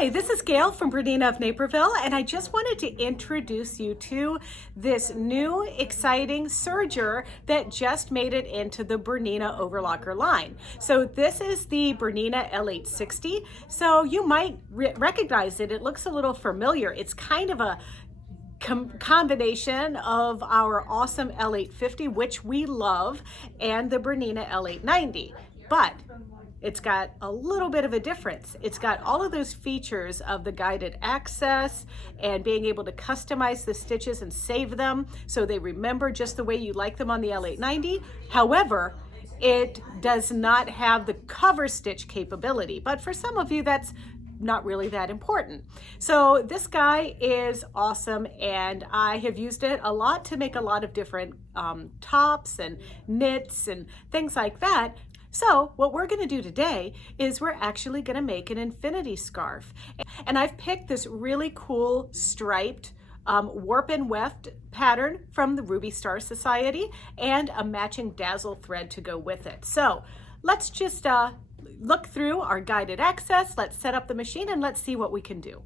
Hi, this is Gayle from BERNINA of Naperville, and I just wanted to introduce you to this new exciting serger that just made it into the BERNINA overlocker line. So this is the BERNINA L860. So you might recognize it. It looks a little familiar. It's kind of a combination of our awesome L850, which we love, and the BERNINA L890. But it's got a little bit of a difference. It's got all of those features of the guided access and being able to customize the stitches and save them so they remember just the way you like them on the L890. However, it does not have the cover stitch capability, but for some of you that's not really that important. So this guy is awesome, and I have used it a lot to make a lot of different tops and knits and things like that. So what we're going to do today is we're actually going to make an infinity scarf. And I've picked this really cool striped warp and weft pattern from the Ruby Star Society and a matching dazzle thread to go with it. So let's just look through our guided access. Let's set up the machine and let's see what we can do.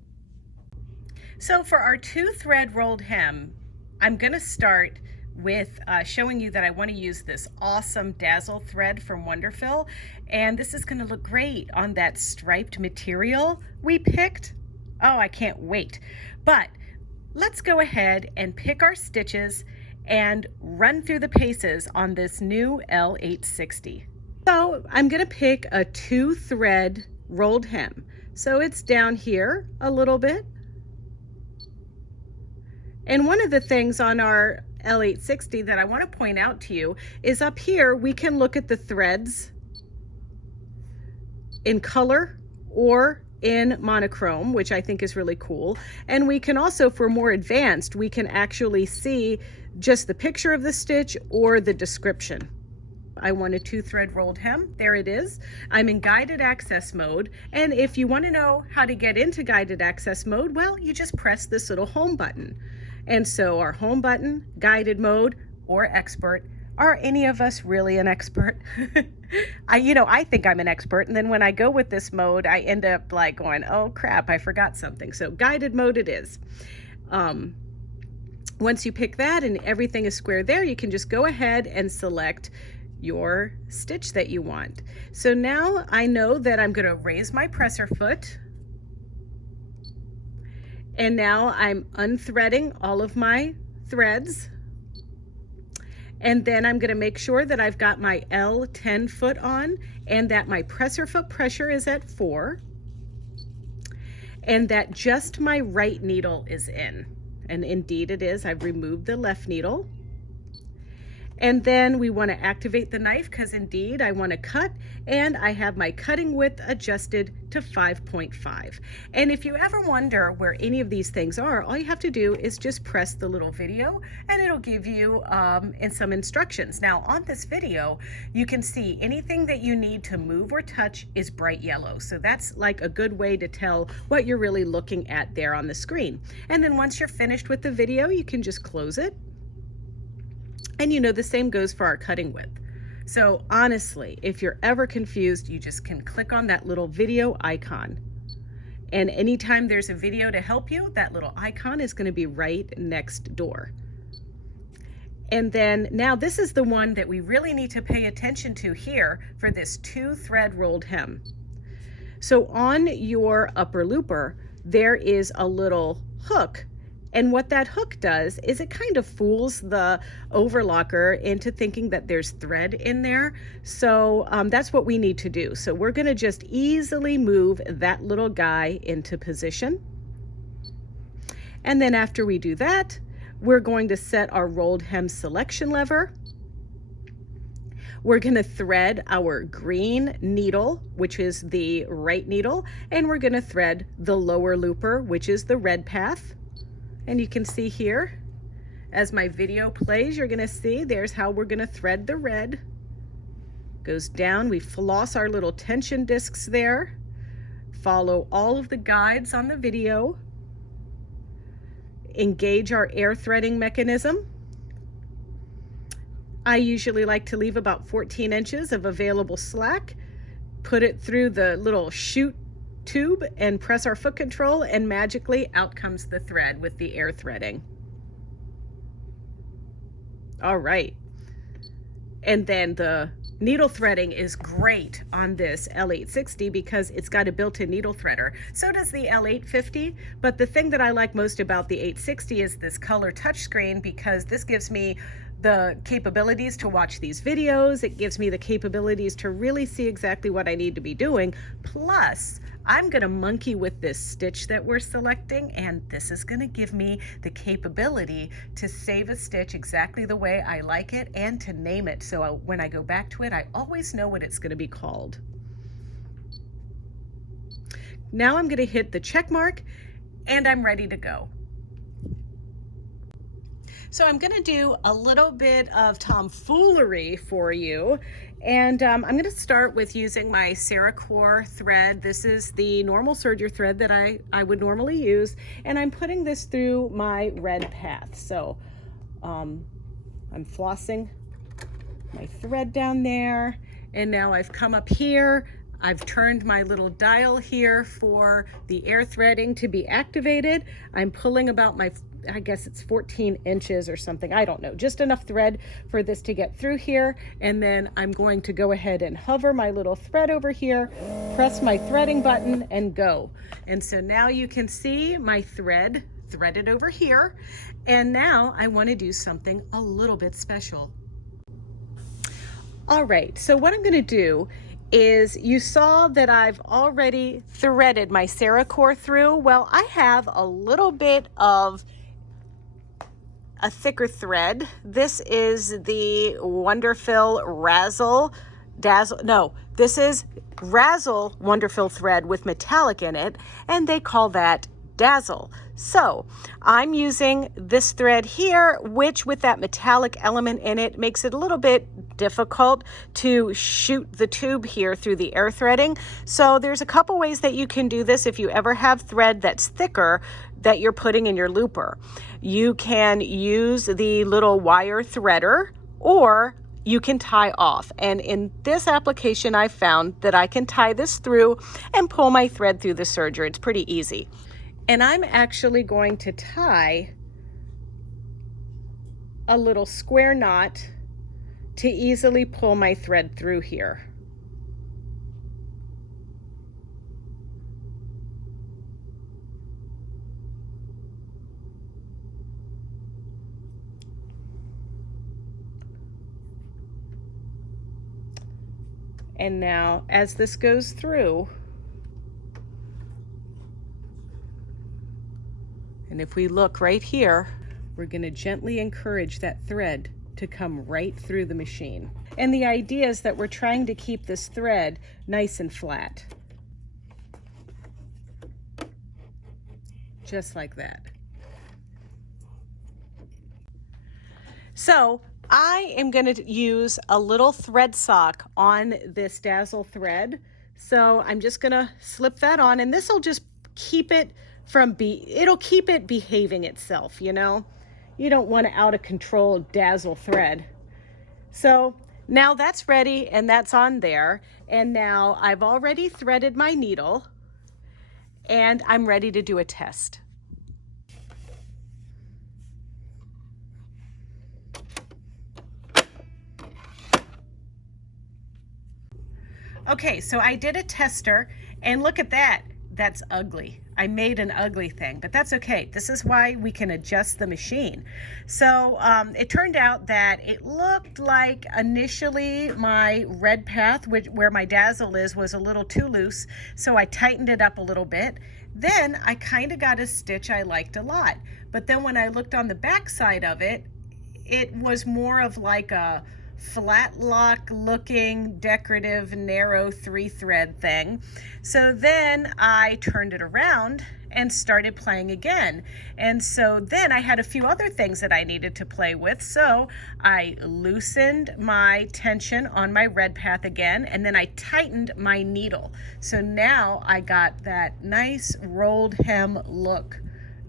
So for our 2-thread rolled hem, I'm going to start with showing you that I want to use this awesome dazzle thread from Wonderfil, and this is going to look great on that striped material we picked. Oh, I can't wait. But let's go ahead and pick our stitches and run through the paces on this new L860. So I'm going to pick a 2-thread rolled hem. So it's down here a little bit. And one of the things on our L860 that I want to point out to you is up here we can look at the threads in color or in monochrome, which I think is really cool. And we can also, for more advanced, we can actually see just the picture of the stitch or the description. I want a 2-thread rolled hem. There it is. I'm in guided access mode. And if you want to know how to get into guided access mode, well, you just press this little home button. And so our home button, guided mode, or expert. Are any of us really an expert? I think I'm an expert, and then when I go with this mode, I end up like going, oh crap, I forgot something. So guided mode it is. Once you pick that and everything is square there, you can just go ahead and select your stitch that you want. So now I know that I'm going to raise my presser foot. And now I'm unthreading all of my threads. And then I'm going to make sure that I've got my L10 foot on and that my presser foot pressure is at 4 and that just my right needle is in. And indeed it is. I've removed the left needle. And then we want to activate the knife because indeed I want to cut, and I have my cutting width adjusted to 5.5. And if you ever wonder where any of these things are, all you have to do is just press the little video and it'll give you some instructions. Now on this video, you can see anything that you need to move or touch is bright yellow. So that's like a good way to tell what you're really looking at there on the screen. And then once you're finished with the video, you can just close it. And the same goes for our cutting width. So honestly, if you're ever confused, you just can click on that little video icon. And anytime there's a video to help you, that little icon is going to be right next door. And then now this is the one that we really need to pay attention to here for this 2-thread rolled hem. So on your upper looper, there is a little hook. And what that hook does is it kind of fools the overlocker into thinking that there's thread in there. So that's what we need to do. So we're going to just easily move that little guy into position. And then after we do that, we're going to set our rolled hem selection lever. We're going to thread our green needle, which is the right needle, and we're going to thread the lower looper, which is the red path. And you can see here, as my video plays, you're going to see there's how we're going to thread the red. Goes down, we floss our little tension discs there. Follow all of the guides on the video. Engage our air threading mechanism. I usually like to leave about 14 inches of available slack. Put it through the little chute tube and press our foot control, and magically out comes the thread with the air threading. All right. And then the needle threading is great on this L860 because it's got a built-in needle threader. So does the L850, but the thing that I like most about the 860 is this color touchscreen, because this gives me the capabilities to watch these videos. It gives me the capabilities to really see exactly what I need to be doing. Plus, I'm gonna monkey with this stitch that we're selecting, and this is gonna give me the capability to save a stitch exactly the way I like it and to name it. So when I go back to it, I always know what it's gonna be called. Now I'm gonna hit the check mark and I'm ready to go. So I'm gonna do a little bit of tomfoolery for you. And I'm gonna start with using my Ceracore thread. This is the normal serger thread that I would normally use. And I'm putting this through my red path. So I'm flossing my thread down there. And now I've come up here. I've turned my little dial here for the air threading to be activated. I'm pulling about I guess it's 14 inches or something. I don't know, just enough thread for this to get through here. And then I'm going to go ahead and hover my little thread over here, press my threading button and go. And so now you can see my thread threaded over here. And now I want to do something a little bit special. All right, so what I'm going to do is, you saw that I've already threaded my Ceracore through. Well, I have a little bit of a thicker thread. This is the Wonderfil Dazzle. No, this is Razzle Wonderfil thread with metallic in it, and they call that Dazzle. So I'm using this thread here, which with that metallic element in it makes it a little bit difficult to shoot the tube here through the air threading. So there's a couple ways that you can do this if you ever have thread that's thicker that you're putting in your looper. You can use the little wire threader, or you can tie off. And in this application, I found that I can tie this through and pull my thread through the serger. It's pretty easy. And I'm actually going to tie a little square knot to easily pull my thread through here. And now as this goes through, and if we look right here, we're going to gently encourage that thread to come right through the machine. And the idea is that we're trying to keep this thread nice and flat. Just like that. So I am going to use a little thread sock on this Dazzle thread. So I'm just going to slip that on, and this will just keep it it'll keep it behaving itself, you know? You don't want an out of control Dazzle thread. So now that's ready and that's on there. And now I've already threaded my needle and I'm ready to do a test. Okay, so I did a tester and look at that. That's ugly. I made an ugly thing, but that's okay. This is why we can adjust the machine. So it turned out that it looked like initially my red path, where my Dazzle is, was a little too loose. So I tightened it up a little bit. Then I kind of got a stitch I liked a lot. But then when I looked on the back side of it, it was more of like a flat lock looking decorative narrow 3-thread thing. So then I turned it around and started playing again. And so then I had a few other things that I needed to play with. So I loosened my tension on my red path again, and then I tightened my needle. So now I got that nice rolled hem look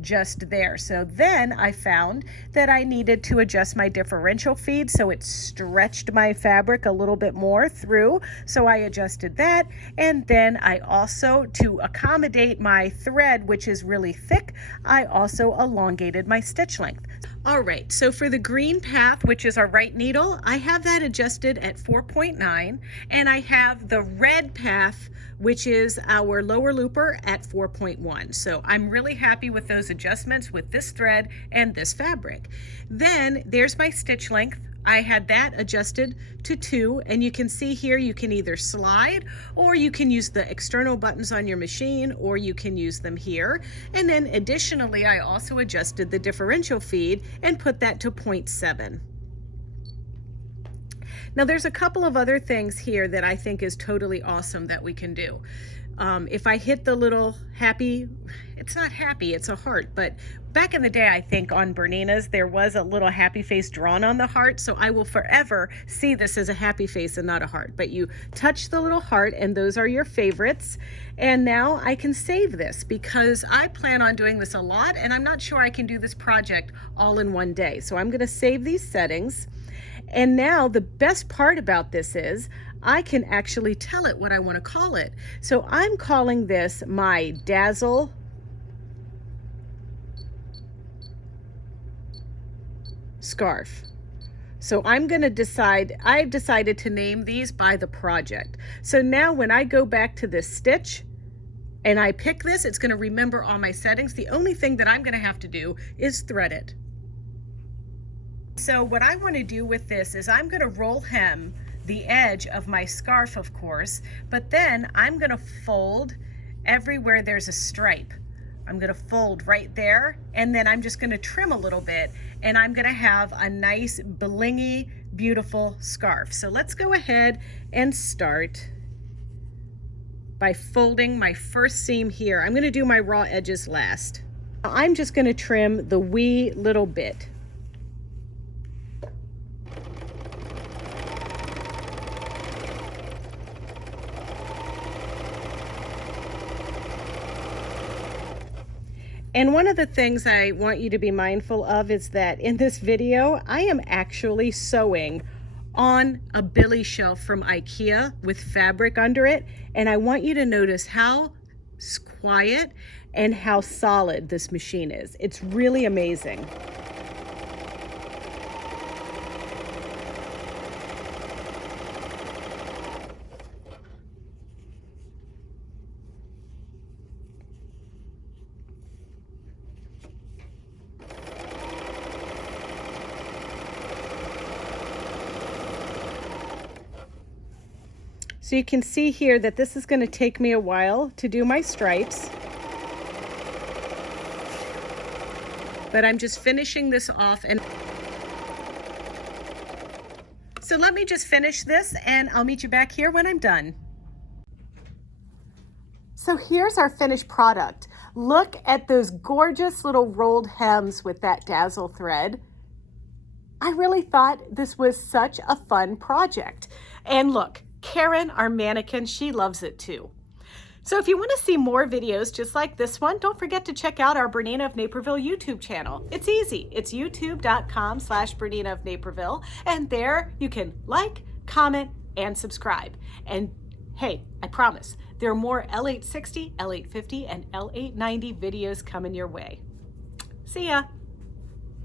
just there. So then I found that I needed to adjust my differential feed so it stretched my fabric a little bit more through. So I adjusted that, and then I also, to accommodate my thread, which is really thick, I also elongated my stitch length. All right, so for the green path, which is our right needle, I have that adjusted at 4.9, and I have the red path, which is our lower looper, at 4.1. So I'm really happy with those adjustments with this thread and this fabric. Then there's my stitch length. I had that adjusted to 2, and you can see here you can either slide, or you can use the external buttons on your machine, or you can use them here. And then additionally, I also adjusted the differential feed and put that to 0.7. Now there's a couple of other things here that I think is totally awesome that we can do. If I hit the little happy, it's not happy, it's a heart, but back in the day, I think on Bernina's, there was a little happy face drawn on the heart, so I will forever see this as a happy face and not a heart. But you touch the little heart, and those are your favorites. And now I can save this because I plan on doing this a lot, and I'm not sure I can do this project all in one day. So I'm gonna save these settings. And now the best part about this is I can actually tell it what I want to call it. So I'm calling this my Dazzle scarf. So I'm going to decide, I've decided to name these by the project. So now when I go back to this stitch and I pick this, it's going to remember all my settings. The only thing that I'm going to have to do is thread it. So what I want to do with this is I'm going to roll hem the edge of my scarf, of course, but then I'm going to fold everywhere there's a stripe. I'm going to fold right there, and then I'm just going to trim a little bit, and I'm going to have a nice blingy, beautiful scarf. So let's go ahead and start by folding my first seam here. I'm going to do my raw edges last. I'm just going to trim the wee little bit. And one of the things I want you to be mindful of is that in this video, I am actually sewing on a billy shelf from IKEA with fabric under it. And I want you to notice how quiet and how solid this machine is. It's really amazing. So you can see here that this is going to take me a while to do my stripes. But I'm just finishing this off. And so let me just finish this and I'll meet you back here when I'm done. So here's our finished product. Look at those gorgeous little rolled hems with that dazzle thread. I really thought this was such a fun project. And look, Karen, our mannequin, she loves it too. So if you want to see more videos just like this one, don't forget to check out our Bernina of Naperville YouTube channel. It's easy. It's youtube.com/Bernina of Naperville. And there you can like, comment, and subscribe. And hey, I promise, there are more L860, L850, and L890 videos coming your way. See ya.